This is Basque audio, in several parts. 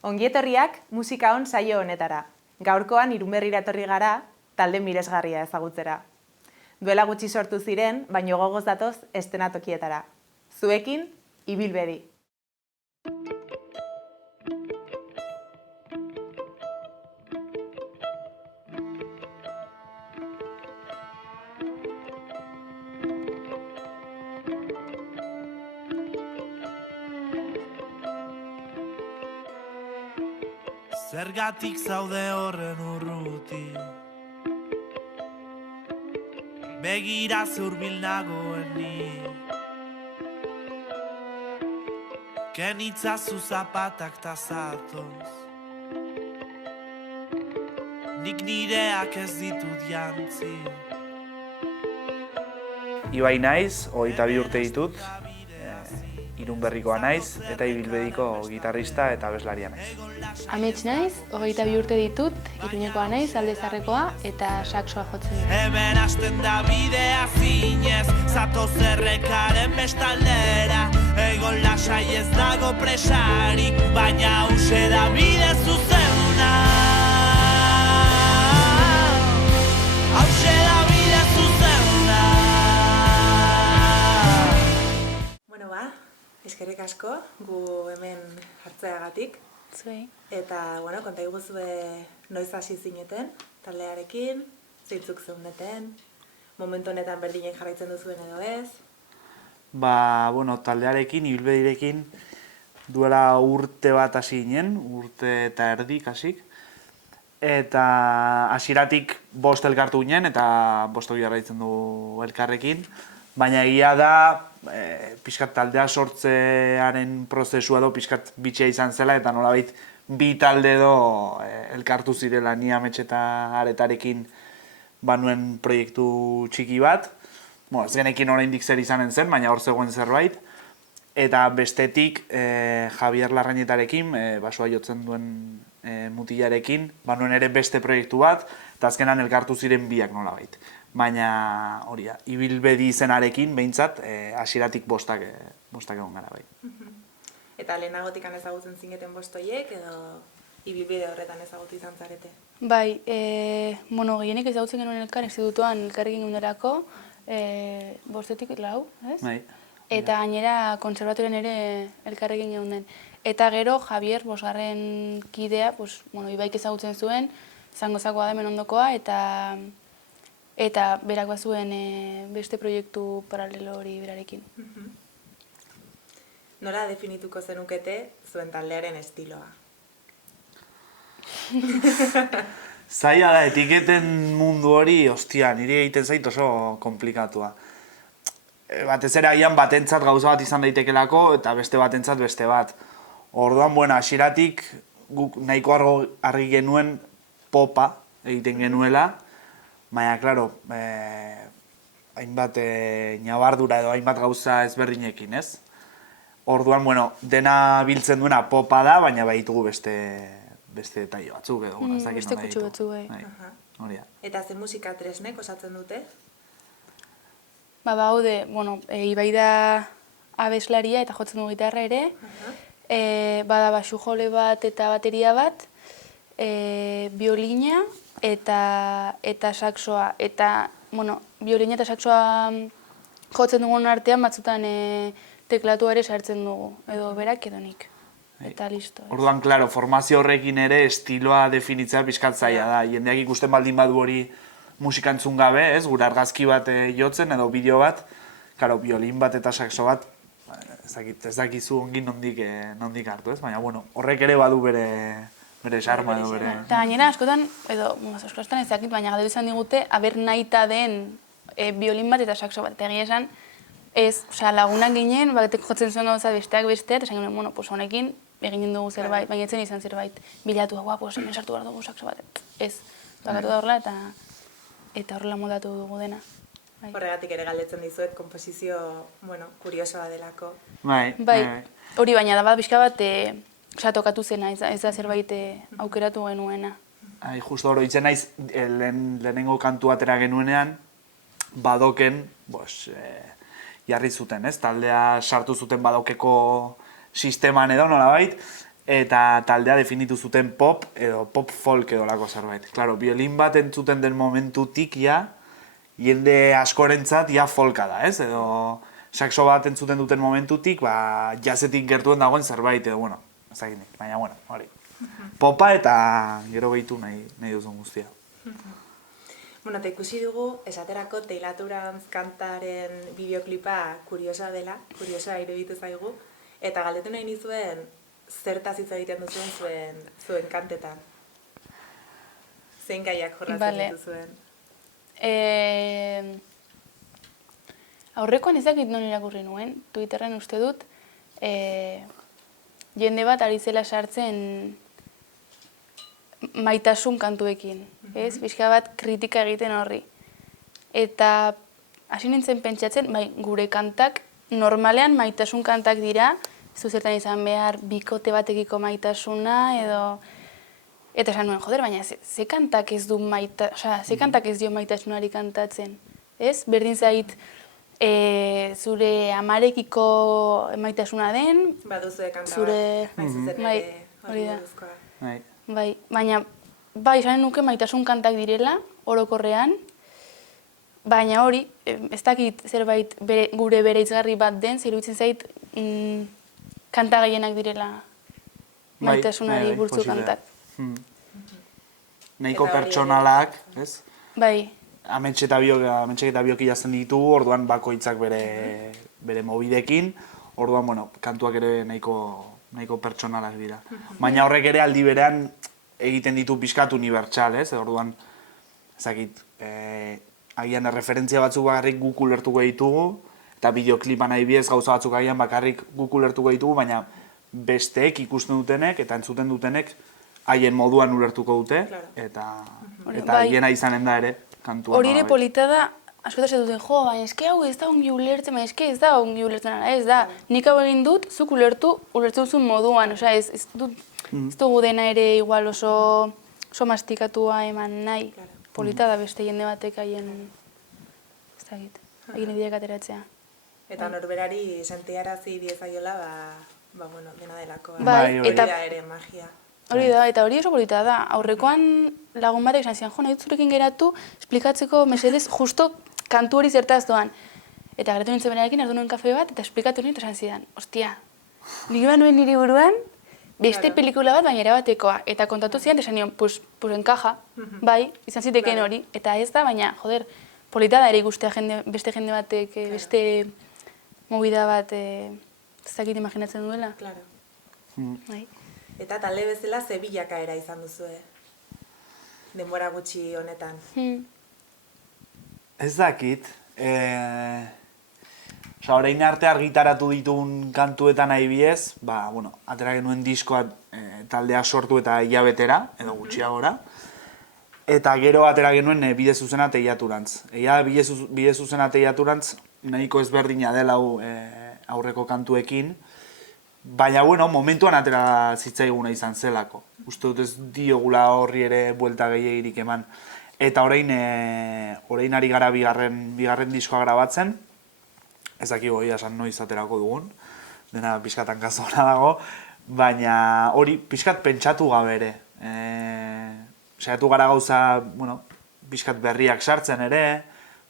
Ongietorriak musika on saio honetara. Gaurkoan Irunberrira etorri gara, talde miresgarria ezagutzera. Duela gutxi sortu ziren, baino gogoz datoz eszenatokietara. Zuekin, Ibilbedi. Zergatik zaude horren urruti, begira zurbil nagoen ni, kenitzazu zapatak ta zatoz, nik nireak ez ditut jantzi. Ibai naiz, 22 urte ditut, Irunberrikoa naiz, eta Ibilbediko gitarrista eta abeslaria naiz. Amets naiz, 22 urte ditut, Iruñekoa naiz, Alde Zaharrekoa eta saxoa jotzen dut. Hemen hasten da bidea zinez, zatoz errekaren bestaldera, egon lasai ez dago presarik, baina hause da bide zuzena. Hause da bide zuzena. Bueno ba, eskerrik asko, gu hemen hartzeagatik. Zuei. Eta, konta iguzue noiz hasi zineten, taldearekin, zeintzuk zeundeten, momentu honetan berdinek jarraitzen duzuen edo ez. Taldearekin, Ibilbedirekin, duela urte bat hasi ginen, urte eta erdi kasik. Eta hasieratik 5 elkartu ginen, eta 5 jarraitzen du elkarrekin. Baina egia da, pixkat taldea sortzearen prozesua edo pixkat bitxia izan zela, eta nolabait bi talde edo elkartu zirela ni Amets eta Aretarekin banuen proiektu txiki bat. Ez genekin oraindik zer izanen zen, baina hor zegoen zerbait. Eta bestetik Javier Larrañetarekin, basoa jotzen duen mutilarekin, banuen ere beste proiektu bat, eta azkenan elkartu ziren biak nolabait. Baina hori da, Ibilbedi izenarekin behintzat hasieratik 5 egon gara bai. Eta lehenagotikan ezagutzen zineten 5 horiek edo Ibilbide horretan ezagutu izan zarete? Bai, gehienik ezagutzen genuen elkar, institutuan elkarrekin geunderako, 5-etik 4, ez? Bai. Eta gainera konserbatorioan ere elkarrekin geunden. Eta gero Javier, 5. kidea, Ibaik ezagutzen zuen, zangozakoa da hemen ondokoa, eta berak bazuen beste proiektu paralelo hori berarekin. Nola definituko zenukete zuen taldearen estiloa? Zaila da, etiketen mundu hori, ostia, niri egiten zait oso komplikatua. Batez ere agian batentzat gauza bat izan daitekelako, eta beste batentzat beste bat. Orduan, hasieratik guk nahiko argi genuen popa egiten genuela, baina, klaro, hainbat ñabardura edo hainbat gauza ezberdinekin, ez? Orduan, dena biltzen duena popa da, baina baitugu beste detaile batzuk edo, ez dakit Beste nola kutsu ditu. batzu, Hori da. Eta ze musika tresnek osatzen dute? Baude, Ibai da abeslaria eta jotzen du gitarra ere, bada basu jole bat eta bateria bat, biolina eta saxoa. Eta, biolina eta saxoa jotzen dugun artean batzutan teklatua ere sartzen dugu, edo berak edo nik. Eta listo. Orduan, klaro, formazio horrekin ere estiloa definitzea pixkat zaila da. Jendeak ikusten baldin badu hori musika entzun gabe, ez? Gure argazki bat jotzen edo bideo bat, klaro, biolin bat eta saxo bat, ez dakizu ongi nondik hartu, ez? Baina, horrek ere badu bere xarma edo bere... Eta gainera, askotan, askotan ez dakit, baina galdetu izan digute, aber nahita den biolin bat eta saxo bat. Eta egia esan, lagunak ginen, batek jotzen zuen gauza besteak, eta esan ginen, honekin eginen dugu zerbait, baina etzen izan zerbait bilatu, hemen sartu behar dugu saxo bat. Ez, bakatu da horrela eta horrela moldatu dugu dena. Horregatik ere galdetzen dizuet, komposizio, kuriosoa delako. Bai, hori baina da bat pixka bat, tokatu zena, ez da zerbait aukeratu genuena. Justo oroitzen naiz, lehenengo kantu atera genuenean, badoken, jarri zuten, ez? Taldea sartu zuten badokeko sisteman edo nolabait, eta taldea definitu zuten pop edo pop folk edo lako zerbait. Claro, biolin bat entzuten den momentutik ja, jende askorentzat ja folka da, ez? Edo saxo bat entzuten duten momentutik, ba, jazzetik gertuen dagoen zerbait, edo, bueno, ez dakit nik, baina, bueno, hori. Popa eta gero gehitu nahi duzun guztia. Bueno, eta ikusi dugu, esaterako Teilaturantz kantaren bideoklipa kuriosoa dela, kuriosoa iruditu zaigu, eta galdetu nahi nizuen zertaz hitz egiten duzuen zuen kantetan. Zein gaiak jorratzen dituzuen? Aurrekoan ez dakit non irakurri nuen, Twitterren uste dut, jende bat ari zela sartzen maitasun kantuekin, ez? Pixka bat kritika egiten horri. Eta hasi nintzen pentsatzen, bai, gure kantak normalean maitasun kantak dira, ez du zertan izan behar bikote batekiko maitasuna edo... Eta esan nuen, joder, baina ze kantak ez du ze kantak ez dio maitasunari kantatzen, ez? Berdin zait zure amarekiko maitasuna den, Baduzue kanta zure... bai, hori da. Bai. Bai, baina, bai, esanen nuke maitasun kantak direla, orokorrean, baina hori, ez dakit zerbait gure bereizgarri bat den, zer iruditzen zait kanta gehienak direla maitasunari burtsu kantak. Nahiko pertsonalak, ez? Bai. Ametxe eta biok idazten ditugu, orduan bakoitzak bere mobidekin, orduan, bueno, kantuak ere nahiko pertsonalak dira. Baina horrek ere aldi berean egiten ditu pixkat unibertsal, ez? Orduan, ezakit, agian referentzia batzuk bakarrik guk ulertuko ditugu, eta bideoklipan nahi bidez gauza batzuk agian bakarrik guk ulertuko ditugu, baina besteek ikusten dutenek eta entzuten dutenek haien moduan ulertuko dute, eta hiena izanen da ere kantua. Hori ere polita da, askotaz duten, jo, baina eske hau ez da ongi ulertzen, baina eske ez da ongi ulertzen ara, ez da. Nik hau egin dut, zuk ulertzen duzun moduan, osea, ez dugu dena ere igual oso mastikatua eman nahi. Polita da beste jende batek haien, ez dakit, haien ideak ateratzea. Eta norberari sentiarazi diezaiola, bueno, dena delako. Bai, eta ere magia. Hori da, eta hori oso polita da. Aurrekoan lagun batek esan zian, jo, nahi dut zurekin geratu, esplikatzeko mesedez justo kantu hori zertaz doan. Eta geratu nintzen berarekin, hartu nuen kafe bat, eta esplikatu nuen, eta esan zidan, ostia, nik nuen niri buruan, beste pelikula bat, baina erabatekoa. Eta kontatu zidan, esan nion, pues enkaja, bai, izan zitekeen hori. Eta ez da, baina, joder, polita da ere ikustea beste jende batek, beste movida bat, ez dakit imaginatzen duela. Claro. Bai. Eta talde bezala ze bilakaera izan duzue, denbora gutxi honetan. Ez dakit, orain arte argitaratu ditugun kantuetan nahi bidez, atera genuen diskoa taldea sortu eta hilabetera, edo gutxiagora, eta gero atera genuen bide zuzena Teilaturantz. Bide zuzena Teilaturantz nahiko ezberdina dela aurreko kantuekin, baina, momentuan atera zitzaiguna izan zelako. Uste dut ez diogula horri ere buelta gehiegirik eman. Eta orain ari gara bigarren diskoa grabatzen, ez dakigu esan noiz aterako dugun, dena pixkatan kazona dago, baina hori pixkat pentsatu gabe ere. Saiatu gara gauza, pixkat berriak sartzen ere,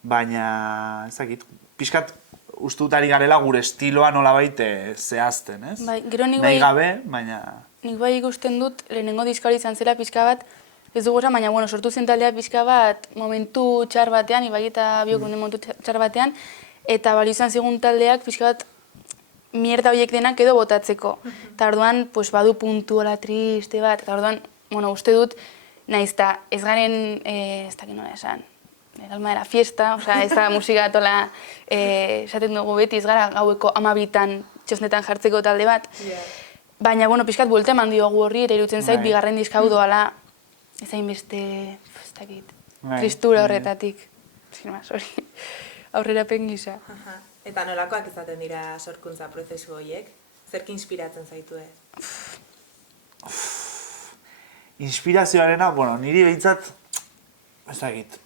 baina, ez dakit, pixkat ustutari garela gure estiloa nolabait zehazten, ez? Bai, gero nahi gabe, baina... Nik bai ikusten dut, lehenengo diska hori izan zela pixka bat, ez dugu esan, baina sortu zen taldea pixka bat momentu txar batean, ibai eta biok momentu txar batean, eta bali izan zigun taldeak pixka bat mierda horiek denak edo botatzeko. Eta orduan, badu puntu hola triste bat, eta orduan, uste dut, nahiz eta ez garen, ez dakit nola esan, el alma de la fiesta, ez da musika tola esaten dugu beti, ez gara gaueko 12 txosnetan jartzeko talde bat. Baina, pixkat buelta eman diogu horri, eta irutzen zait, bigarren diska hau doala, ezain beste, ez dakit, tristura horretatik. Aurrerapen gisa. Eta nolakoak izaten dira sorkuntza prozesu horiek? Zerk inspiratzen zaitue? Inspirazioarena, niri behintzat, ez dakit,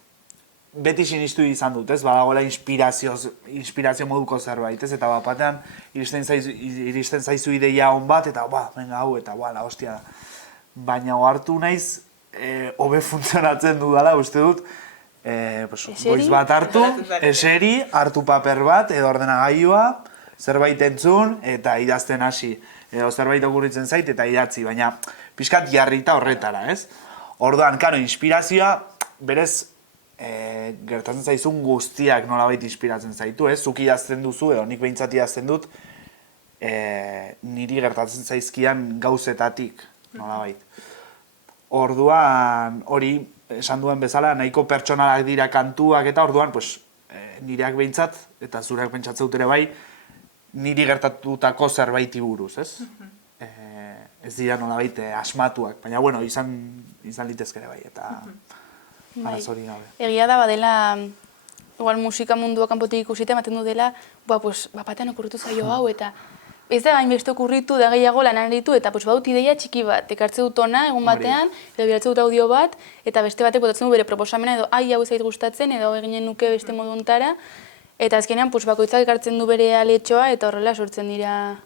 beti sinistu izan dut, ez? Badagoela inspirazio moduko zerbait, ez? Eta batean iristen zaizu ideia on bat, eta venga hau, eta la hostia da. Baina ohartu naiz, hobe funtzionatzen dudala, uste dut, goiz bat hartu, eseri, hartu paper bat, edo ordenagailua, zerbait entzun, eta idazten hasi. Edo zerbait okurritzen zait, eta idatzi, baina pixkat jarrita horretara, ez? Orduan, karo, inspirazioa, berez, gertatzen zaizun guztiak nolabait inspiratzen zaitu, ez? Zuk idazten duzu, edo nik behintzat idazten dut, niri gertatzen zaizkian gauzetatik, nolabait. Orduan, hori, esan duen bezala, nahiko pertsonalak dira kantuak eta orduan, nireak behintzat, eta zureak pentsatzen dut ere bai, niri gertatutako zerbaiti buruz, ez? Ez dira nolabait asmatuak, baina, bueno, izan litezke ere bai, eta arazori gabe. Egia da badela, igual musika mundua kanpotik ikusita, ematen du dela, batean okurritu zaio hau, eta ez da gainbeste okurritu, da gehiago lanan ditu, eta badut ideia txiki bat, ekartze dut ona egun batean, edo biratzen dut audio bat, eta beste batek botatzen du bere proposamena, edo hau zait gustatzen, edo eginen nuke beste modu hontara, eta azkenean bakoitzak ekartzen du bere aletxoa, eta horrela sortzen dira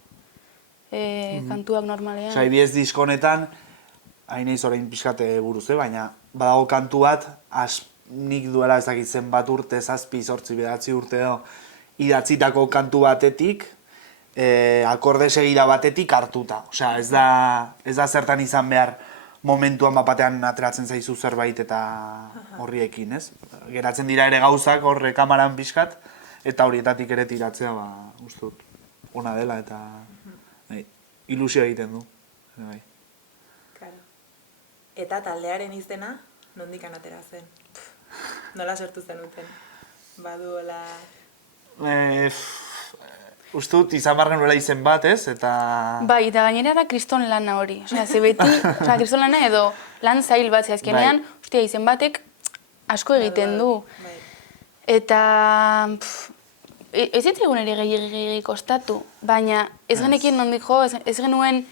kantuak normalean. Osa, ibiez diskonetan, hain eiz orain pixkate buruz, baina badago kantu bat, nik duela ezakitzen bat urte, 7, 8, 9 urte edo, idatzitako kantu batetik, akorde segida batetik hartuta. Osea, ez da zertan izan behar momentuan batean ateratzen zaizu zerbait eta horriekin, ez? Geratzen dira ere gauzak horre kamaran pixkat, eta horietatik ere tiratzea, uste dut, ona dela eta ilusio egiten du. Eta taldearen izena, nondik atera zen? Nola sortu zenuten? Baduela... Uste dut, izan barren nola izen bat, ez? Eta... Bai, eta gainera da kriston lana hori. Osea, ze beti, kriston lana edo lan zail bat, azkenean, izen batek asko egiten du. Eta... Ez zitzaigun ere gehiagik kostatu, baina ez genekin nondik jo, ez genuen...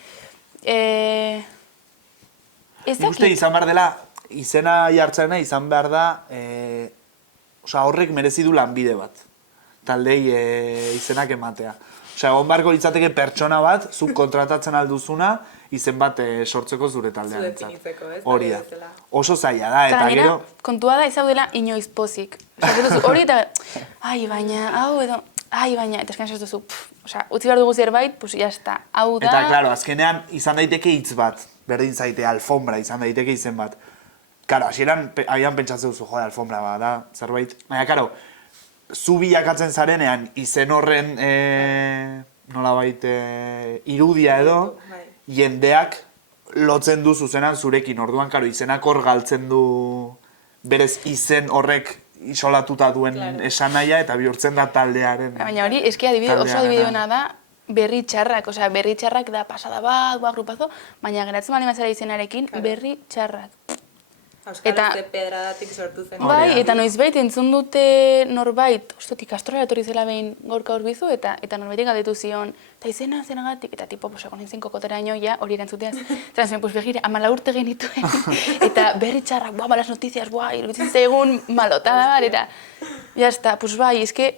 Ez dakit. Uste izan behar dela, izena jartzena izan behar da, horrek merezi du lanbide bat, taldei izenak ematea. Egon beharko litzateke pertsona bat, zuk kontratatzen alduzuna, izen bat sortzeko zure taldean entzat. Zure definitzeko, ez? Hori da. Oso zaila da, eta gero... Kontua da, ez hau dela inoiz pozik. Hori eta, baina, hau edo, baina, eta esken duzu, utzi behar dugu zerbait, jazta, hau da... Eta, klaro, azkenean izan daiteke hitz bat, berdin zaite, alfombra izan daiteke izen bat. Karo, hasieran agian pentsatzen duzu, jode, alfombra bat, da, zerbait. Baina, karo, zu bilakatzen zarenean izen horren nolabait irudia edo, jendeak lotzen du zuzenan zurekin. Orduan, karo, izenak hor galtzen du berez izen horrek isolatuta duen esanahia eta bihurtzen da taldearen. Baina hori, eski oso adibideona da, berri txarrak, osea, berri txarrak da pasada bat, grupazo, baina geratzen bali mazara izenarekin, berri txarrak. Euskal Herri pedradatik sortu zen. Bai, eta noizbait entzun dute norbait, ikastorera etorri zela behin gaurka horbizu, eta norbaitek galdetu zion, eta izena zenagatik, eta tipo, egon nintzen kokoteraino, hori erantzuteaz, eta zen, begire, 14 urte genituen, eta berri txarrak, malas notiziaz, iruditzen zaigun malotada bat, eta, jazta, bai, eske,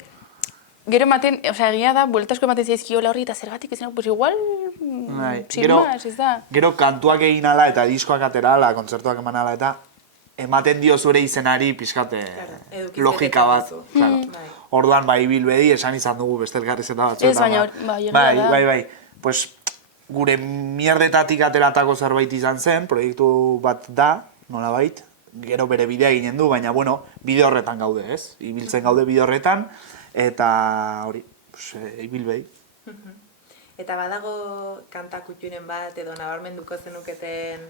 gero ematen, egia da, bueltasko ematen zaizkiola horri, eta zergatik izan, igual, sin más, ez da. Gero kantuak egin ala, eta diskoak atera ala, kontzertuak eman ala, eta ematen dio zure izenari pixkate logika bat. Orduan, bai, bilbedi, esan izan dugu beste elkarrizeta batzuetan. Ez baina, bai. Pues, gure mierdetatik ateratako zerbait izan zen, proiektu bat da, nolabait, gero bere bidea ginen du, baina, bueno, bide horretan gaude, ez? Ibiltzen gaude bide horretan, eta hori, bilbedi. Eta badago kanta kutxuren bat, edo nabarmenduko zenuketen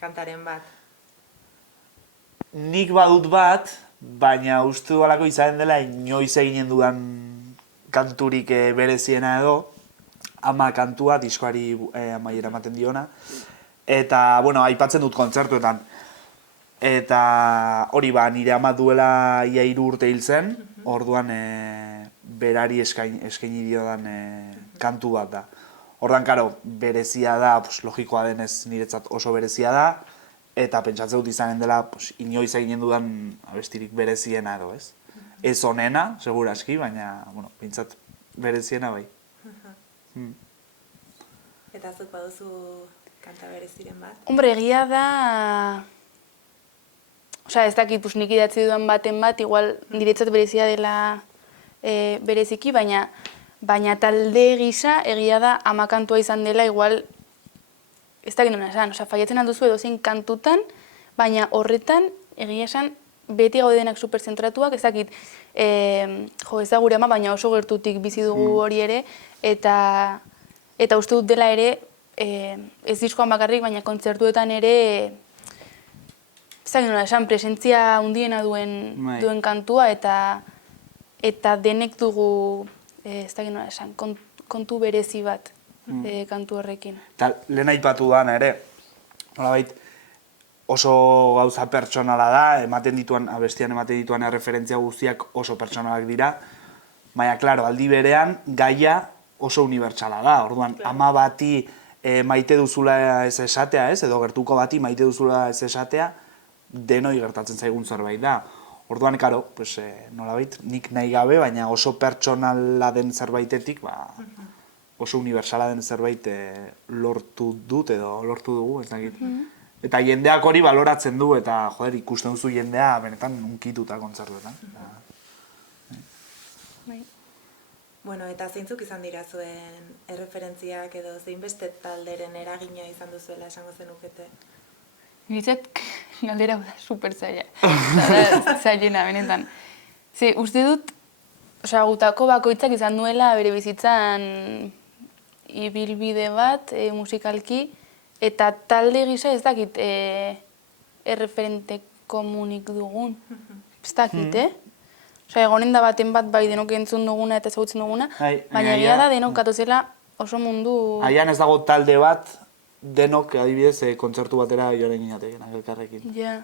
kantaren bat? Nik badut bat, baina uste dualako izaten dela inoiz eginen dudan kanturik bereziena edo, ama kantua, diskoari amaiera ematen diona. Eta, bueno, aipatzen dut kontzertuetan. Eta hori nire ama duela ia 3 urte hil zen, orduan berari eskaini diodan kantu bat da. Orduan, karo, berezia da, logikoa denez niretzat oso berezia da, eta pentsatzen dut izanen dela inoiz eginen dudan abestirik bereziena edo, ez? Ez onena, seguraski, baina, bueno, pintzat bereziena bai. Eta zuk baduzu kanta bereziren bat? Hombre, egia da... Osea, ez dakit, nik idatzi dudan baten bat, igual niretzat berezia dela bereziki, baina talde gisa egia da amakantua izan dela, igual, ez dakit nona esan, osea, faiatzen alduzu edozein kantutan, baina horretan egia esan beti gaude denak superzentratuak, ez dakit, ez da gure ama, baina oso gertutik bizi dugu hori ere, eta uste dut dela ere, ez diskoan bakarrik, baina kontzertuetan ere, ez dakit nola esan, presentzia handiena duen kantua, eta denek dugu, ez dakit nola esan, kontu berezi bat kantu horrekin. Eta lehen aipatu dana ere, nolabait oso gauza pertsonala da, abestian ematen dituen erreferentzia guztiak oso pertsonalak dira, baina, klaro, aldi berean, gaia oso unibertsala da. Orduan, ama bati maite duzula ez esatea, ez? Edo gertuko bati maite duzula ez esatea, denoi gertatzen zaigun zerbait da. Orduan, karo, nolabait, nik nahi gabe, baina oso pertsonala den zerbaitetik, oso unibertsala den zerbait lortu dut edo lortu dugu, ez dakit. Eta jendeak hori baloratzen du, eta joder, ikusten duzu jendea benetan unkituta kontzertuetan. Bueno, eta zeintzuk izan dira zuen erreferentziak edo zein beste talderen eragina izan duzuela esango zenukete? Niretzat galdera da super zaila. Zailena, benetan. Ze, uste dut, gutako bakoitzak izan duela bere bizitzan ibilbide bat musikalki, eta talde gisa ez dakit erreferente komunik dugun. Ez dakit, egonen da baten bat bai denok entzun duguna eta ezagutzen duguna, baina egia da denok gatozela oso mundu... Aian ez dago talde bat, denok adibidez kontzertu batera joaren ginatekenak elkarrekin. Ja.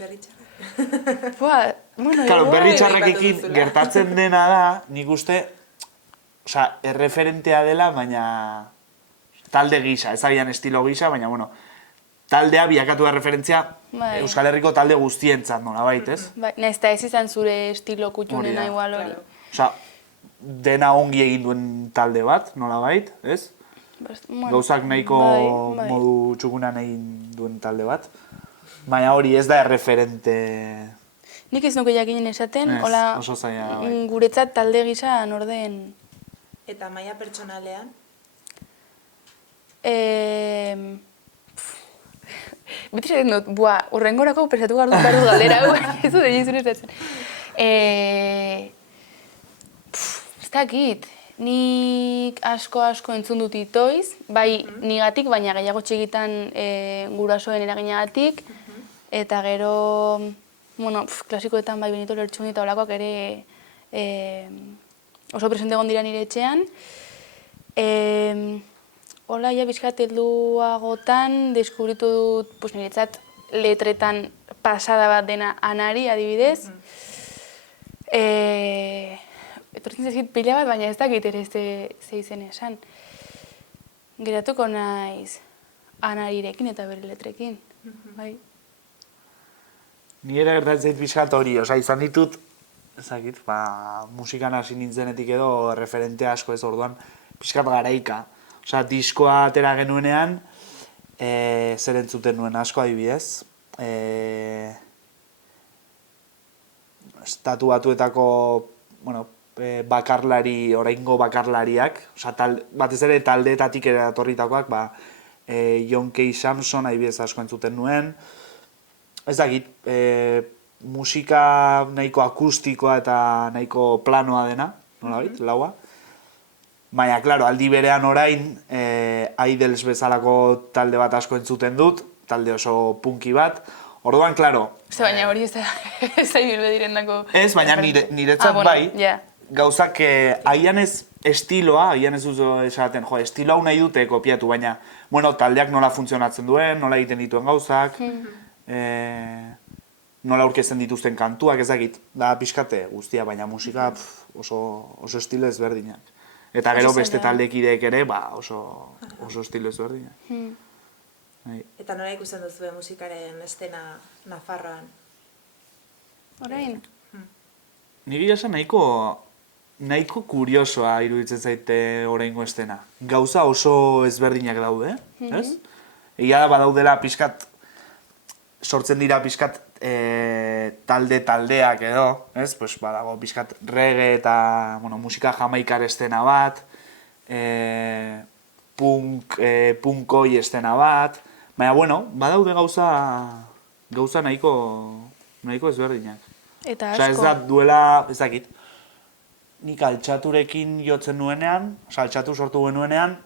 Berritxarrak. Claro, berritxarrakekin gertatzen dena da, nik uste, erreferentea dela, baina talde gisa, ez agian estilo gisa, baina, bueno, taldea biakatu da referentzia Euskal Herriko talde guztientzat, nolabait, ez? Bai, nahiz eta ez izan zure estilo kutxunena igual hori. Osea, dena ongi egin duen talde bat, nolabait, ez? Gauzak nahiko modu txukunan egin duen talde bat. Baina hori ez da erreferente... Nik ez nuke jakinen esaten, hola guretzat talde gisa norden... Eta maila pertsonalean? Beti esaten dut, urrengorako pensatu behar dut galdera, ez dut egin zure esatzen. Ez dakit, nik asko entzun dut itoiz, bai nigatik, baina gehiago txikitan gurasoen eraginagatik, eta gero, klasikoetan bai Benito Lertxundi eta olakoak ere oso presente egon dira nire etxean. Hola, ja bizkat helduagotan deskubritu dut niretzat letretan pasada bat dena Anari, adibidez. Etortzen zezkit pila bat, baina ez dakit ere ze izen esan. Geratuko naiz Anarirekin eta bere letrekin. Bai. Ni ere gertatzen zait bizkat hori, izan ditut, ezakit, musikan hasi nintzenetik edo referente asko ez orduan, bizkat garaika. Diskoa atera genuenean, zer entzuten nuen asko adibidez. Estatu Batuetako bakarlari, oraingo bakarlariak, batez ere taldeetatik eratorritakoak, John K. Samson adibidez asko entzuten nuen. Ez dakit, musika nahiko akustikoa eta nahiko planoa dena, nolabait, laua. Baina, klaro, aldi berean orain, Idols bezalako talde bat asko entzuten dut, talde oso punki bat. Orduan, klaro... Baina hori ez da ibilbe direndako... Ez, baina niretzat bai, gauzak agian ez estiloa, agian ez duzu esaten, estilo hau nahi dute kopiatu, baina, taldeak nola funtzionatzen duen, nola egiten dituen gauzak, nola aurkezten dituzten kantuak, ezagit, da pixkate guztia, baina musika oso estilo ezberdinak. Eta gero beste taldekideek ere, oso estilo ezberdinak. Bai. Eta nola ikusten duzu musikaren estena Nafarroan? Orain? Niri esan nahiko kuriosoa iruditzen zaite oraingo estena. Gauza oso ezberdinak daude, ez? Egia da badaudela pixkat, sortzen dira pixkat taldeak edo, ez? Pues badago pixkat reggae eta musika jamaikar estena bat, punkoi estena bat, baina, badaude gauza nahiko ezberdinak. Eta Osea, ez da duela, ez dakit, nik altxaturekin jotzen nuenean, altxatu sortu genuenean,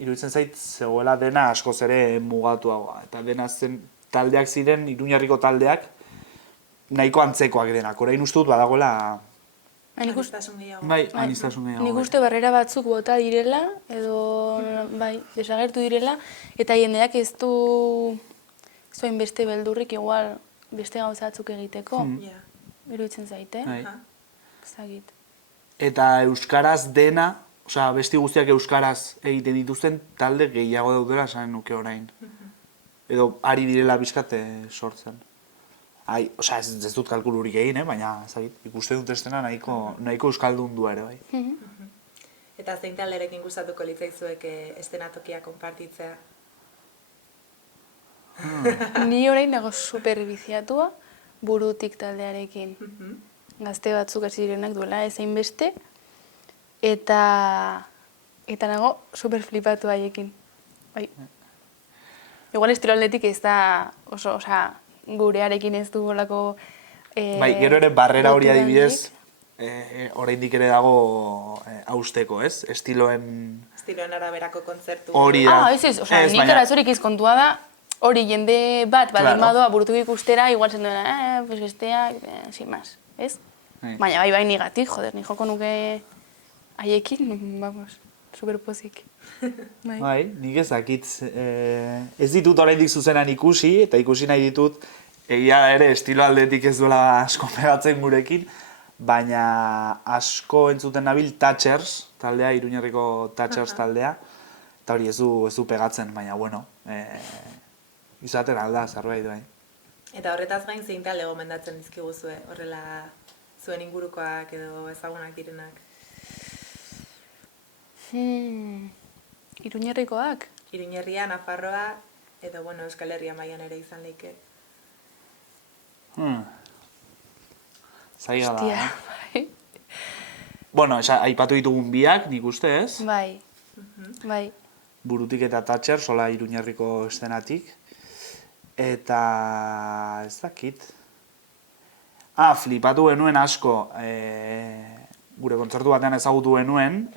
iruditzen zait zegoela dena askoz ere mugatuagoa. Eta dena zen taldeak ziren, Iruñerriko taldeak, nahiko antzekoak denak. Orain uste dut badagoela... Aniztasun gehiago. Bai, aniztasun gehiago. Nik uste barrera batzuk bota direla, edo desagertu direla, eta jendeak ez du zoin beste beldurrik igual beste gauza batzuk egiteko. Iruditzen zaite. Ezagit. Eta euskaraz dena, osea, besti guztiak euskaraz egiten dituzten talde gehiago daudela esan nuke orain. Edo ari direla bizkate sortzen. Osea, ez dut kalkulurik egin, baina ezagit, ikusten dut estena nahiko euskaldun du ere, bai. Eta zein talderekin gustatuko litzaizuek estenatokia konpartitzea? Ni orain nago superbiziatua burutik taldearekin. Gazte batzuk hasi direnak duela ezein beste, eta nago super flipatu haiekin. Bai. Igual estilo aldetik ez da oso, osea, gurearekin ez du bolako... Bai, gero ere barrera hori adibidez, oraindik ere dago hausteko, ez? Estiloen araberako kontzertu. Hori da. Ez, osea, nik arazorik izkontua da, hori jende bat badimadoa burutuk ikustera, igual zen duena, pues besteak, sin más, ez? Baina bai nigatik, joder, ni joko nuke haiekin, vamos, superpozik. Bai, nik ezakit, ez ditut oraindik zuzenan ikusi, eta ikusi nahi ditut, egia ere estilo aldetik ez duela asko pegatzen gurekin, baina asko entzuten nabil Thatchers taldea, Iruñerriko Thatchers taldea, eta hori ez du pegatzen, baina bueno, izaten alda, zerbait bai. Eta horretaz gain zein talde gomendatzen dizkiguzue, horrela zuen ingurukoak edo ezagunak direnak? Iruñerrikoak? Iruñerria, Nafarroa, edo Euskal Herria mailan ere izan leike. Zaila da, Hostia, bai. Bueno, aipatu ditugun biak, nik uste ez? Bai, bai. Burutik eta Thatcher, sola Iruñerriko estenatik. Eta ez dakit. Flipatu genuen asko, gure kontzertu batean ezagutu genuen,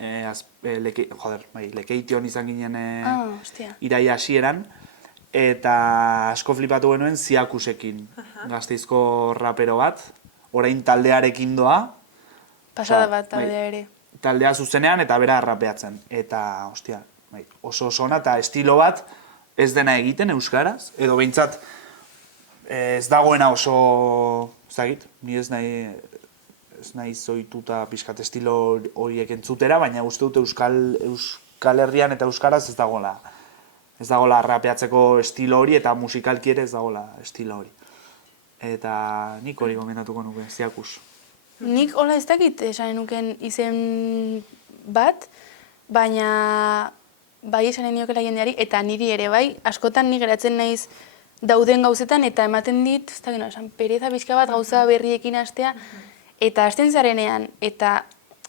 Lekeition izan ginen iraia hasieran, eta asko flipatu genuen Ziakusekin, Gasteizko rapero bat, orain taldearekin doa. Pasada bat taldea ere. Taldea zuzenean eta bera rapeatzen. Eta, ostia, oso ona eta estilo bat ez dena egiten euskaraz, edo behintzat ez dagoena oso, ez dakit, ni ez nahi zoituta pixkat estilo horiek entzutera, baina uste dut Euskal Herrian eta euskaraz ez dagoela rapeatzeko estilo hori eta musikalki ere ez dagoela estilo hori. Eta nik hori gomendatuko nuke, Ziakus. Nik hola ez dakit esanen nuken izen bat, baina bai esanen niokela jendeari, eta niri ere bai, askotan ni geratzen naiz dauden gauzetan, eta ematen dit, ez dakit, esan pereza pixka bat gauza berriekin hastea, eta hasten zarenean, eta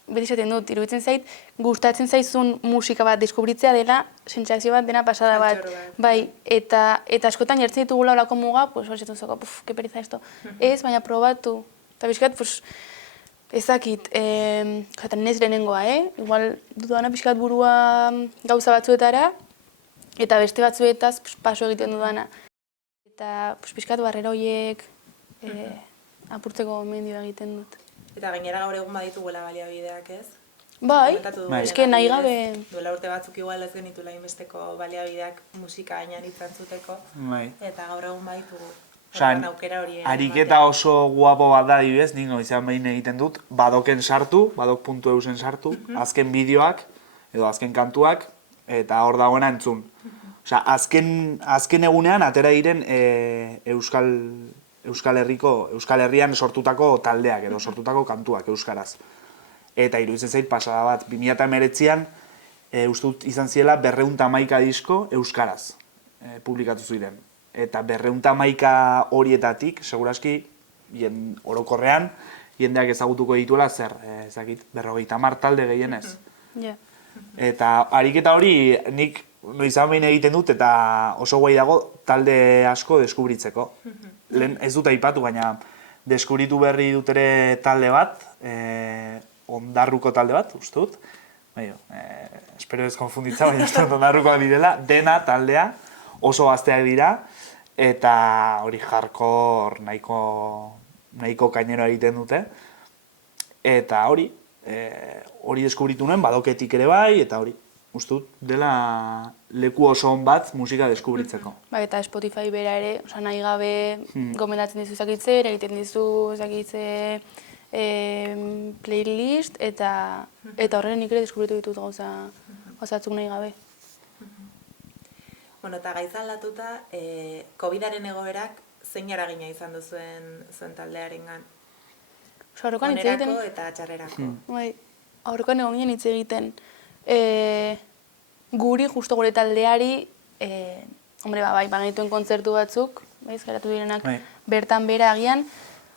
beti esaten dut, iruditzen zait, gustatzen zaizun musika bat deskubritzea dela, sentsazio bat dena pasada bat. Bai, eta askotan jartzen ditugula olako muga, pues hori zetu zoko, que pereza esto. Ez, baina probatu. Eta pixkat, pues, ezakit, eta nez lehenengoa, igual dudana pixkat burua gauza batzuetara, eta beste batzuetaz paso egiten dudana. Eta pixkat barrera horiek apurtzeko gomendioa egiten dut. Eta gainera gaur egun badituguela baliabideak, ez? Bai, eske nahi gabe... Duela urte batzuk igual ez genitula inbesteko baliabideak musika gainean izantzuteko, eta gaur egun baditugu. Ariketa oso guapo bat da dibidez, ningo izan behin egiten dut, badoken sartu, badok.eusen sartu, azken bideoak, edo azken kantuak, eta hor dagoena entzun. Osea, azken egunean atera diren Euskal Herrian sortutako taldeak edo sortutako kantuak euskaraz. Eta iruditzen zait pasada bat, 2019an uste dut izan ziela 211 disko euskaraz publikatu ziren. Eta 211 horietatik, seguraski, orokorrean, jendeak ezagutuko dituela zer, ezakit, 50 talde gehienez. Eta ariketa hori nik izan behin egiten dut eta oso guai dago talde asko deskubritzeko. Lehen ez dut aipatu, baina deskubritu berri dut ere talde bat, Ondarruko talde bat, uste dut. Espero ez konfunditza, baina uste dut Ondarrukoak direla, Dena taldea, oso gazteak dira, eta hori hardcore nahiko kainero egiten dute. Eta hori deskubritu nuen, badoketik ere bai, eta hori, uste dut, dela leku oso on bat musika deskubritzeko. Bai, eta Spotify bera ere, nahi gabe gomendatzen dizu ezakitzer, egiten dizu ezakitze playlist, eta horren nik ere deskubritu ditut gauzatzuk nahi gabe. Bueno, eta gaiza aldatuta, COVID-aren egoerak zein eragina izan du zuen taldearengan? Onerako eta txarrerako. Bai, aurrekoan egon ginen hitz egiten. Guri, justo gure taldeari, bai, genituen kontzertu batzuk, geratu direnak bertan bera agian,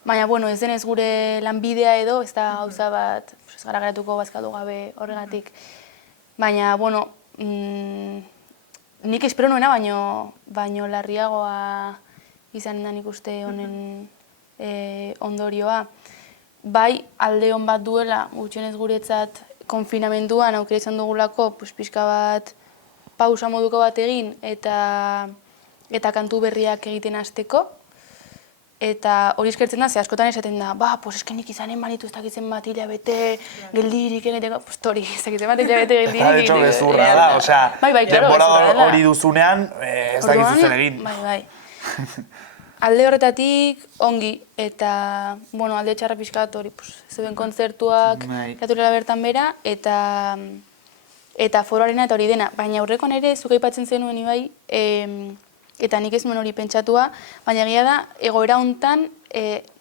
baina, bueno, ez denez gure lanbidea edo, ez da gauza bat, ez gara geratuko bazkatu gabe horregatik. Baina, bueno, nik espero nuena, baino larriagoa izan da nik uste honen ondorioa. Bai, alde hon bat duela, gutxienez guretzat, konfinamenduan aukera izan dugulako, pixka bat pausa moduko bat egin eta kantu berriak egiten hasteko. Eta hori eskertzen da, ze askotan esaten da, eske nik izanen banitu ez dakitzen bat hilabete geldirik egiteko, hori, ez dakitzen bat hilabete geldirik egiteko. Eta gezurra da, osea, denbora hori duzunean ez dakitzen zer egin. Bai. Alde horretatik ongi, eta alde txarra pixka bat hori, zeuden kontzertuak gaturela bertan bera, eta foroarena eta hori dena. Baina aurrekoan ere, zuk aipatzen zenuen ibai, eta nik ez nuen hori pentsatua, baina egia da, egoera hontan,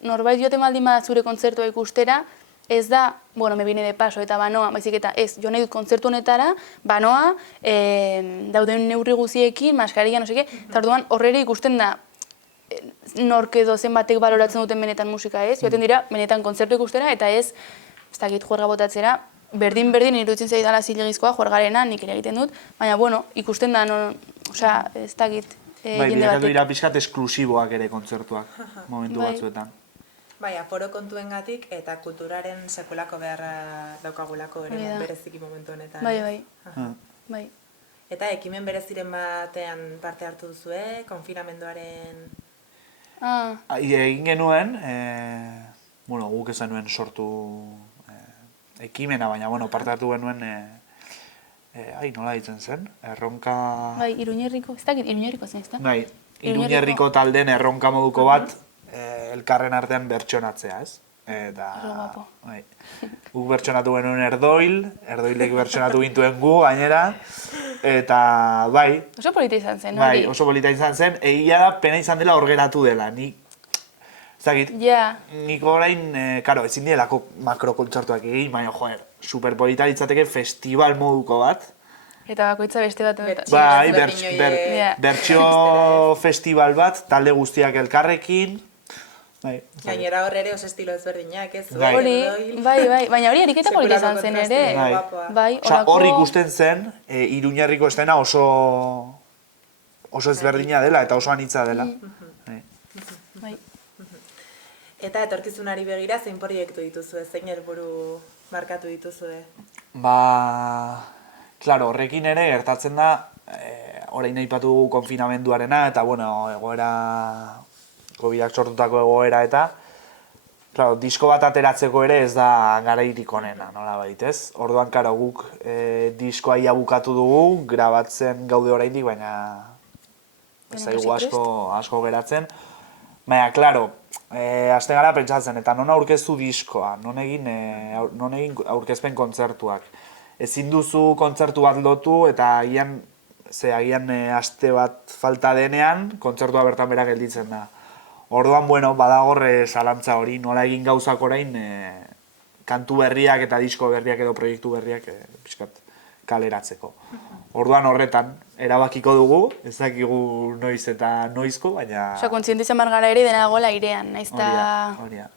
norbait joaten baldin bada zure kontzertua ikustera, ez da, me viene de paso eta banoa, baizik eta ez, jo nahi dut kontzertu honetara, banoa, dauden neurri guziekin, maskarilla, eta orduan horrere ikusten da, nork edo zenbatek baloratzen duten benetan musika ez, joaten dira benetan kontzertu ikustera, eta ez dakit juerga botatzera, berdin iruditzen zaidala zilegizkoa juergarena, nik ere egiten dut, baina ikusten da, ez dakit jende batek. Bai, dira pixkat esklusiboak ere kontzertuak, momentu batzuetan. Bai, aforo kontuengatik eta kulturaren sekulako beharra daukagulako ere bereziki momentu honetan. Bai. Eta ekimen bereziren batean parte hartu duzue, konfinamenduaren... Egin genuen, guk esan nuen sortu ekimena, baina parte hartu genuen, nola ditzen zen, erronka... Bai, Iruñerriko, ez dakit, Iruñerriko zen, ez da? Bai, Iruñerriko talden erronka moduko bat, elkarren artean bertsonatzea, ez? Eta... Guk bertsonatu genuen Erdoilek bertsonatu gintuen gu, gainera, eta bai... Oso polita izan zen, hori? Bai, oso polita izan zen, egia da pena izan dela hor geratu dela, nik... Zagit, nik orain, ezin dielako makrokontzertuak egin, baina, superpolita litzateke festival moduko bat. Eta bakoitza beste bat. Bai, bertsio festival bat, talde guztiak elkarrekin. Gainera hor ere oso estilo ezberdinak, ez? Bai, baina hori ariketa polita izan zen ere. Hor ikusten zen, Iruñerriko estena oso ezberdina dela eta oso anitza dela. Eta etorkizunari begira zein proiektu dituzue, zein helburu markatu dituzue? Klaro, horrekin ere gertatzen da, orain aipatu dugu konfinamenduarena eta, egoera, COVID-ak sortutako egoera eta, klaro, disko bat ateratzeko ere ez da garairik onena, nola baitez. Orduan, klaro, guk diskoa ia bukatu dugu, grabatzen gaude oraindik, baina ez zaigu asko geratzen. Baina, klaro, hasten gara pentsatzen, eta non aurkeztu diskoa, non egin aurkezpen kontzertuak. Ezin duzu kontzertu bat lotu eta ian ze agian aste bat falta denean, kontzertua bertan bera gelditzen da. Orduan, bueno, badagorre zalantza hori, nola egin gauzak orain, kantu berriak eta disko berriak edo proiektu berriak pixkat kaleratzeko. Orduan horretan, erabakiko dugu, ez dakigu noiz eta noizko, baina... Osa, kontziente izan gara ere dena dagoela airean, naiz eta... Hori da.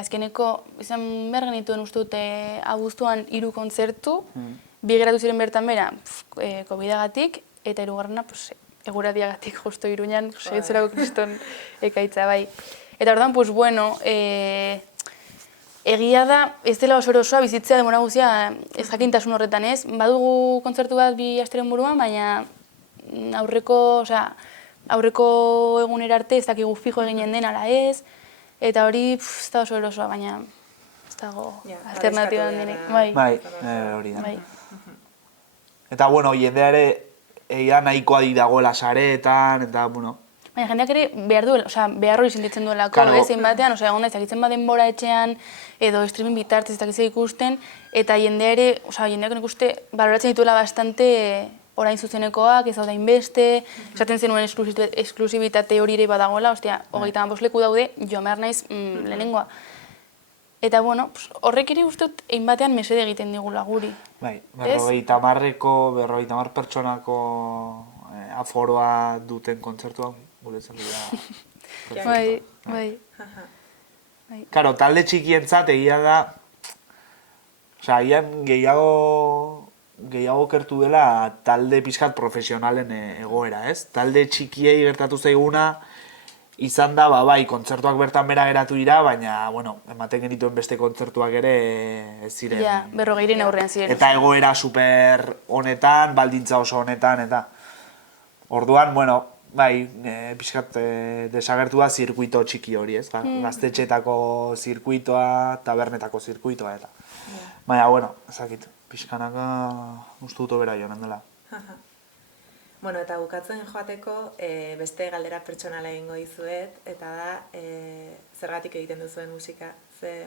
Azkeneko, izan behar genituen uste dute abuztuan 3 kontzertu, 2 geratu ziren bertan bera, COVID-agatik, eta 3garrena, eguradiagatik justo Iruñan, segitzerako kriston ekaitza, bai. Eta orduan, bueno, egia da, ez dela oso erosoa bizitzea demora guztia ez jakintasun horretan ez. Badugu kontzertu bat 2 asteren buruan, baina aurreko egunera arte ez dakigu fijo eginen den ala ez. Eta hori ez da oso erosoa, baina ez dago alternatiba handirik. Bai, hori da. Eta, bueno, jendea ere egia nahikoa dagoela sareetan, eta, bueno... Baina jendeak ere behar hori sentitzen duelako, zein batean, egon da, izakitzen denbora etxean, edo streaming bitartez izakitzea ikusten, eta jendeak nik uste baloratzen dituela bastante orain zuzenekoak, ez dauda inbeste, esaten zenuen esklusibitate hori ere badagoela, 35 leku daude, joan behar naiz lehenengoa. Eta, bueno, horrek ere uste dut egin batean mesede egiten digula guri. Bai, 50 pertsonako aforoa duten kontzertuan, guretzat dira. Bai. Karo, talde txikientzat egia da, agian gehiago kertu dela talde pixkat profesionalen egoera, ez? Talde txikiei gertatu zaiguna, izan da, bai, kontzertuak bertan bera geratu dira, baina, bueno, ematen genituen beste kontzertuak ere ez ziren. Ja, 40 aurrean ziren. Eta egoera super honetan, baldintza oso honetan, eta... Orduan, bueno, bai, pixkat desagertu da zirkuito txiki hori, ez? Gaztetxetako zirkuitoa, tabernetako zirkuitoa, eta... Baina, bueno, ezakit, pixkanaka uste dut bera joan dela. Bueno, eta bukatzen joateko beste galdera pertsonala egingo dizuet, eta da zergatik egiten duzuen musika.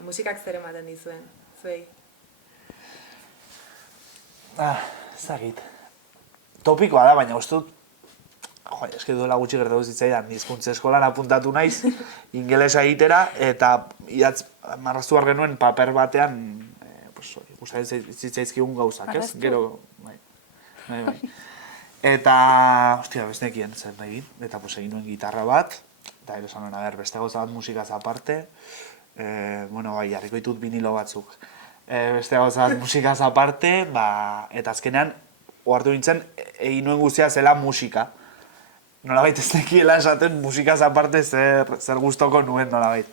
Musikak zer ematen dizuen, zuei? Ezagit. Topikoa da, baina uste dut, eske duela gutxi gertatu zitzaidan, hizkuntza eskolan apuntatu naiz, ingelesa egitera, eta marraztu behar genuen paper batean, ikusten zitzaizkigun gauzak, ez? Gero, bai. Eta, bestekien zer nahi, eta egin nuen gitarra bat, eta ere esan nuen, beste gauza bat musikaz aparte, jarriko ditut vinilo batzuk. Beste gauza bat musikaz aparte, eta azkenean, ohartu nintzen, egin nuen guztia zela musika. Nolabait ez nekiela esaten musikaz aparte zer gustoko nuen nolabait.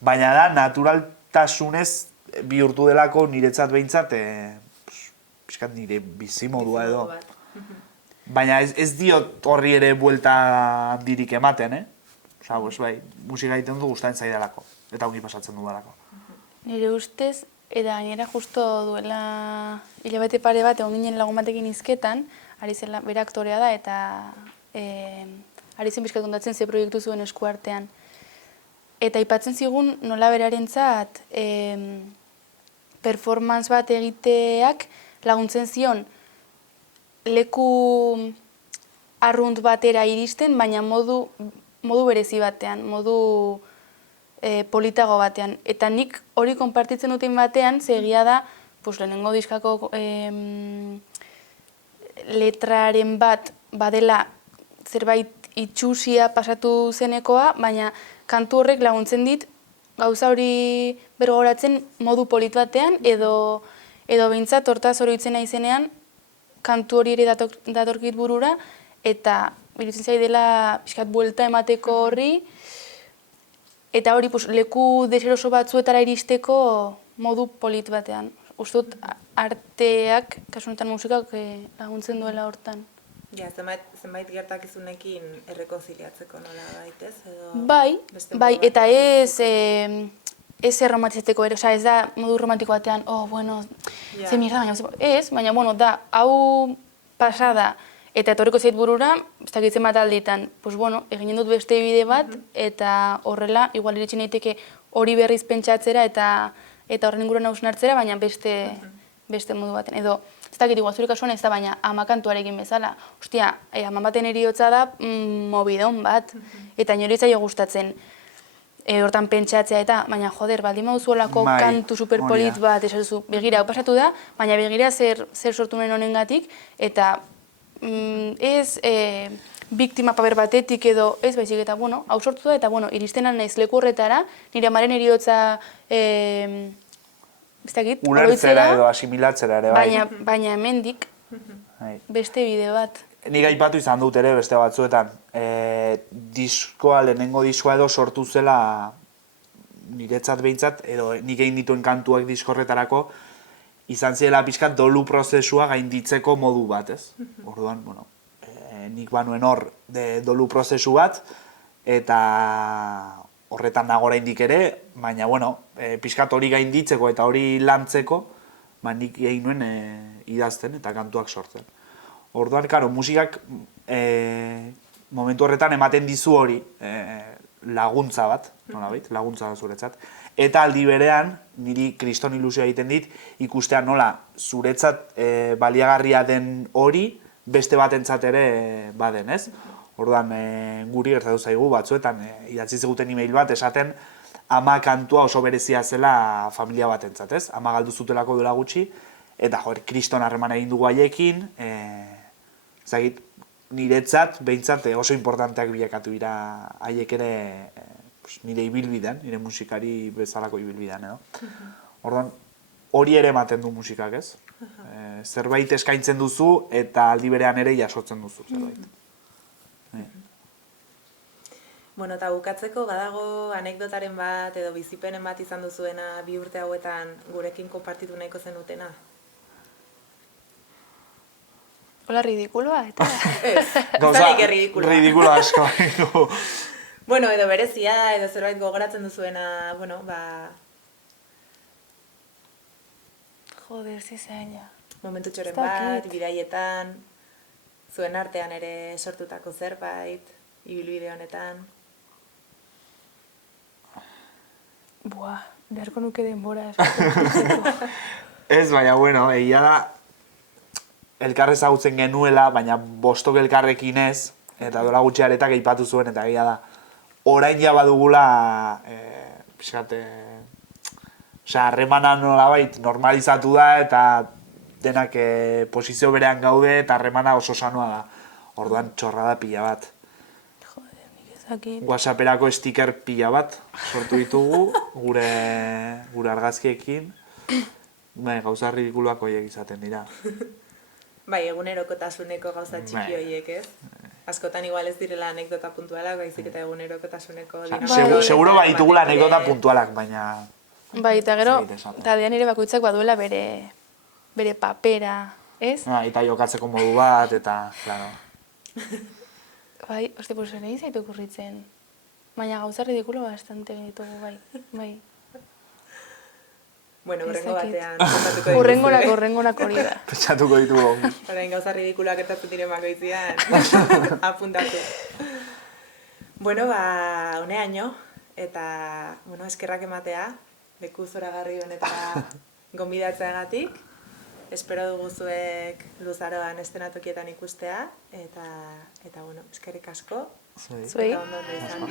Baina da, naturaltasunez bihurtu delako niretzat behintzat, pixkat nire bizimodua edo. Baina ez diot horri ere buelta handirik ematen, bai, musika egiten du gustatzen zaidalako, eta ongi pasatzen dudalako. Nire ustez, eta gainera justo duela hilabete pare bat egon ginen lagun batekin hizketan, ari zen bere aktorea da, eta ari zen pixkat kontatzen ze proiektu zuen eskuartean. Eta aipatzen zigun nola berarentzat performance bat egiteak laguntzen zion leku arrunt batera iristen, baina modu berezi batean, modu politago batean. Eta nik hori konpartitzen duten batean, ze egia da, lehenengo diskako letraren bat badela zerbait itxusia pasatu zenekoa, baina kantu horrek laguntzen dit gauza hori bergoratzen modu polit batean, edo behintzat hortaz oroitzen naizenean kantu hori ere datorkit burura, eta iruditzen zaidela pixkat buelta emateko horri, eta hori leku deseroso batzuetara iristeko modu polit batean. Ustut arteak, kasu honetan musikak laguntzen duela hortan. Ja, zenbait gertakizunekin errekonziliatzeko nola baitez, edo... Bai, eta ez erromatizatzeko ere, ez da modu romantiko batean, ze mierda, baina, da, hau pasada, eta etorriko zait burura, ez dakitzen bat alditan, eginen dut beste bide bat, eta horrela, igual iritsi naiteke hori berriz pentsatzera, eta horren inguruan hausnartzera, baina beste beste modu baten. Edo, ez dakit igual zure kasuan ez da, baina ama kantuarekin bezala. Ostia, ama baten eriotza da mobidon bat, eta inori zaio gustatzen hortan pentsatzea eta, baina joder, baldin mauzuolako kantu superpolit bat, esatzen begira, hau pasatu da, baina begira zer sortu nuen honengatik, eta ez biktima paper batetik edo ez baizik eta, bueno, hau sortu da, eta, bueno, iristen naiz leku horretara, nire amaren eriotza, ez dakit, ulertzera edo asimilatzera ere, bai. Baina hemendik beste bide bat. Nik aipatu izan dut ere beste batzuetan, lehenengo diskoa edo sortu zela niretzat behintzat, edo nik egin dituen kantuak diskorretarako, izan zela pixkat dolu prozesua gainditzeko modu bat, ez? Orduan, bueno, nik banuen hor dolu prozesu bat, eta horretan nago oraindik ere, baina, bueno, pixkat hori gainditzeko eta hori lantzeko, nik egin nuen idazten eta kantuak sortzen. Orduan, karo, musikak momentu horretan ematen dizu hori laguntza bat, nolabait, laguntza da zuretzat. Eta aldi berean, niri kriston ilusioa egiten dit, ikustea nola zuretzat baliagarria den hori beste batentzat ere baden, ez? Orduan, guri gertatu zaigu batzuetan, idatzi ziguten email bat esaten ama kantua oso berezia zela familia batentzat, ez? Ama galdu zutelako duela gutxi, eta joder, kriston harreman egin dugu haiekin, zagit, niretzat, behintzat oso importanteak bilakatu dira haiek ere nire ibilbidean, nire musikari bezalako ibilbidean edo. Orduan, hori ere ematen du musikak, ez? Zerbait eskaintzen duzu eta aldi berean ere jasotzen duzu zerbait. Bueno, eta bukatzeko badago anekdotaren bat edo bizipenen bat izan duzuena 2 urte hauetan gurekin konpartitu nahiko zenutena? Hola, ridikuloa, eta... Zanik ridikuloa. Ridikuloa asko. Bueno, edo berezia, edo zerbait gogoratzen duzuena, bueno, Joder, zizaila. Momentu txoren bat, bidaietan, zuen artean ere sortutako zerbait, ibilbide honetan. Buah, beharko nuke denbora. Ez, baina, bueno, egia da, elkar ezagutzen genuela, baina bostok elkarrekin ez, eta dola gutxi aretak aipatu zuen, eta egia da, orain ja badugula, harremana nolabait normalizatu da, eta denak posizio berean gaude, eta harremana oso sanoa da. Orduan txorrada pila bat. Joder, nik ezakit. WhatsApperako sticker pila bat sortu ditugu, gure argazkiekin. Gauza ridikuloak horiek izaten dira. Bai, egunerokotasuneko gauza txiki horiek, ez? Askotan igual ez direla anekdota puntualak, baizik eta egunerokotasuneko dinamika. Seguro baitugula anekdota puntualak, baina... Bai, eta gero, taldean ere bakoitzak baduela bere papera, ez? Eta jokatzeko modu bat, eta, claro. Bai, pues nahi zaitu kurritzen. Baina gauza ridikulo bastante ditugu, bai. Bueno, urrengo batean kontatuko ditugu. Urrengorako hori da. Pentsatuko ditugu. Orain gauza ridikuloak gertatzen diren bakoitzean. Apuntatu. Bueno, honeaino, eta, eskerrak ematea, leku zoragarri honetara gonbidatzeagatik. Espero dugu zuek luzaroan estenatokietan ikustea, eta eskerrik asko. Zuei. Eta ondo izan.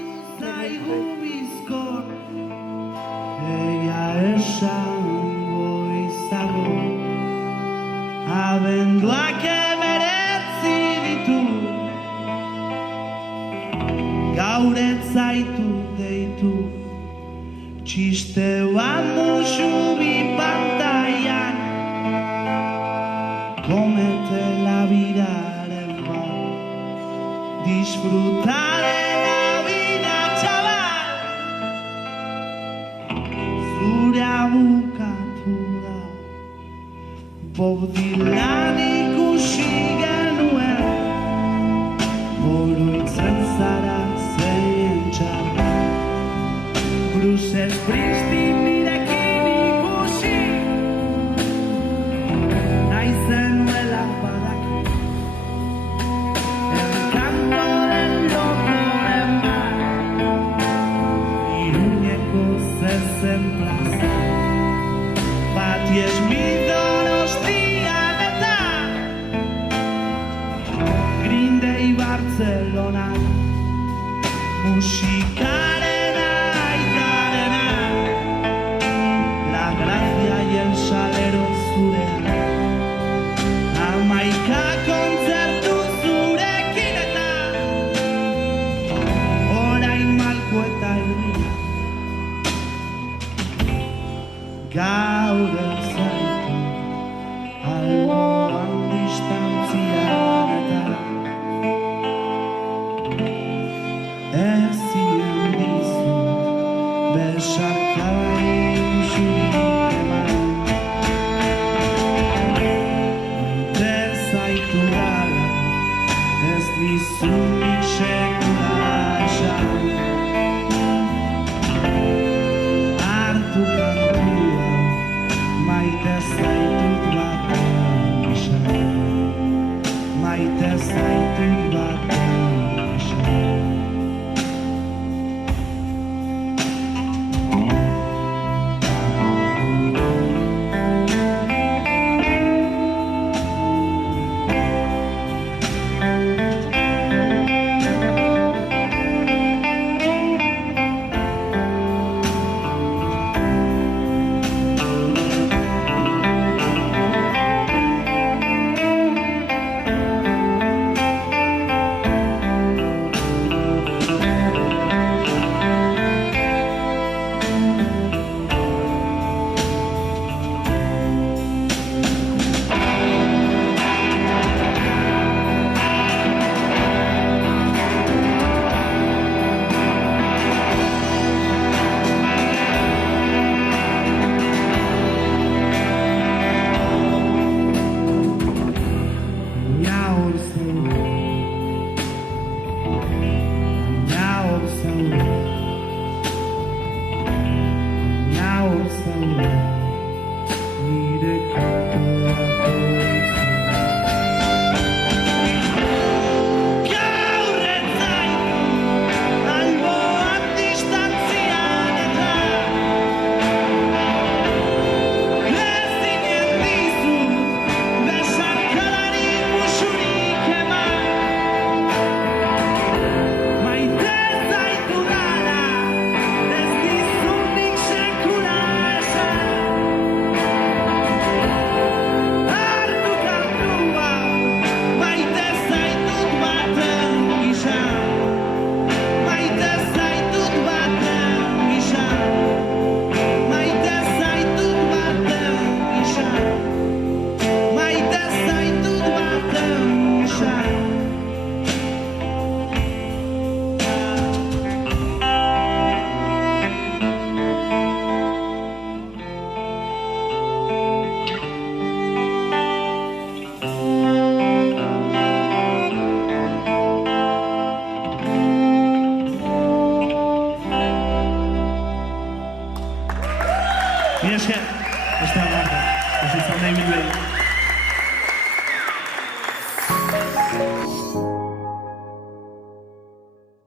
Eia esango izago, abenduak emeretzi ditu, gaur ez zaitu deitu, txisteuan musu bi pantailan, komete la vidaren bat, disfrutare la vida, chaval. Zure bukatu da, Bob Dylan ikusi genuen, oroitzen zara zein txarra, Bruce Springsteen nirekin ikusi, naizenuela badaki, el canto del locoren bat, Iruñeko zezen plaza, Patti Smith Mila esker, beste bat, ez izan nahi bilbei.